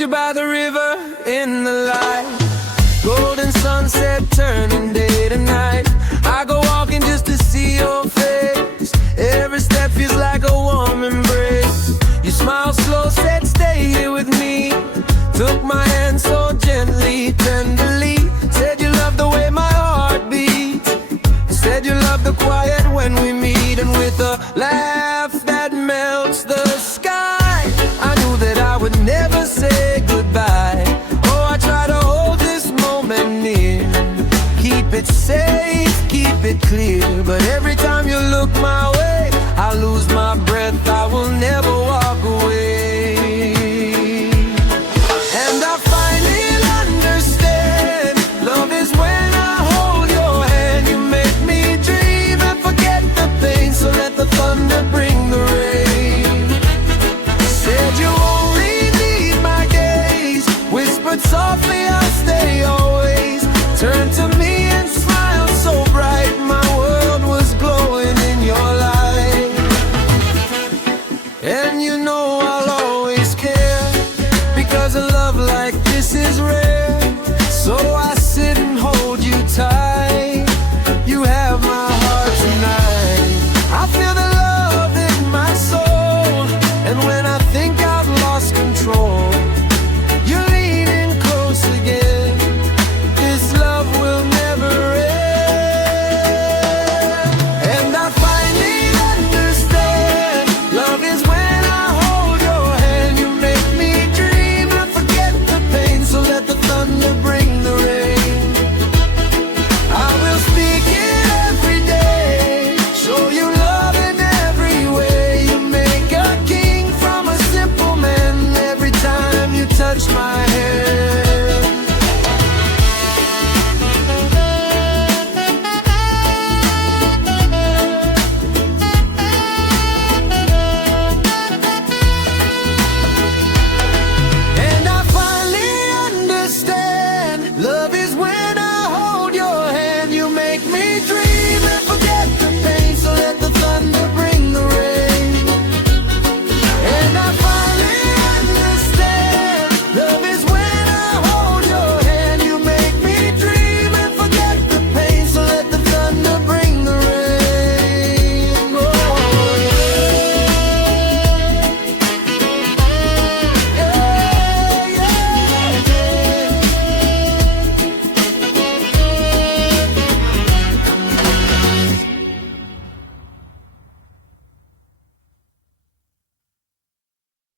you by the river in the light, golden sunset turning day to night. I go walking just to see your face. Every step feels like a warm embrace. You smile slow, said stay here with me. Took my hand so gently, tenderly. Said you love the way my heart beats. Said you love the quiet when we meet. And with a laugh that melts the sky, I knew that I would never say goodbye. Oh, I try to hold this moment near, keep it safe, keep it clear. But every time you look my way, I lose my breath, I will never walk away. And I finally understand, love is when I hold your hand. You make me dream and forget the pain, so let the thunder bring the rain. Said you only need my gaze, whispered softly I'll stay always. Turned to me and smiled so bright, my world was glowing in your light. And you know I'll always care, because a love like this is rare. So I sit and hold you tight. You have my heart tonight. I feel the love in my soul, and when I think I've lost control, you're leaning close again. This love will never end. And I finally understand, love is when I hold your hand. You make me dream and forget the pain, so let the thunder bring the rain. I will speak it every day, show you love in every way. You make a king from a simple man every time you touch my